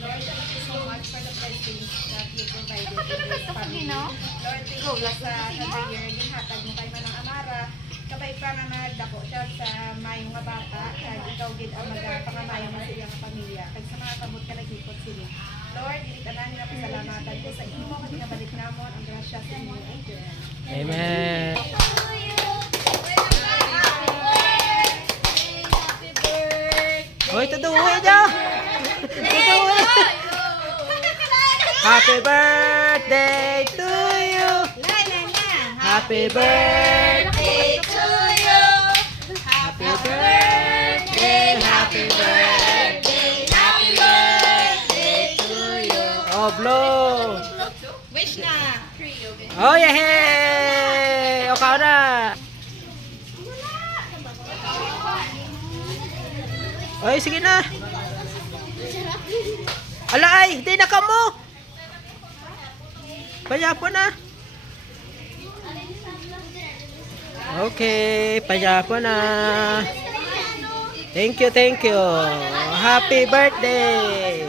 Lord, thank you so much for the blessings that you provided in Kapag this ito family. no? Lord, thank you sa year gihatag mo kay Manang Amara. Kabay pa nga nagdako siya sa mayong nga bata. Kag ikaw gid ang magpangamayon sa iyang pamilya. Kag sa mga kamot ka naghikot sila. Lord, dili tanan nila pasalamatan ko sa imo kag nabalik namon ang grasya sa imo. Amen. Hoy, tuduhin niyo! Tuduhin! Happy birthday to you! Happy birthday to you! Happy birthday, happy birthday, happy birthday to you! Oh, blow! Wish na. Oh, yeah! O, kao na! Oy, sige na! Ala ay, hindi na ka mo! Payapo na! Okay, payapo na! Thank you, thank you! Happy birthday!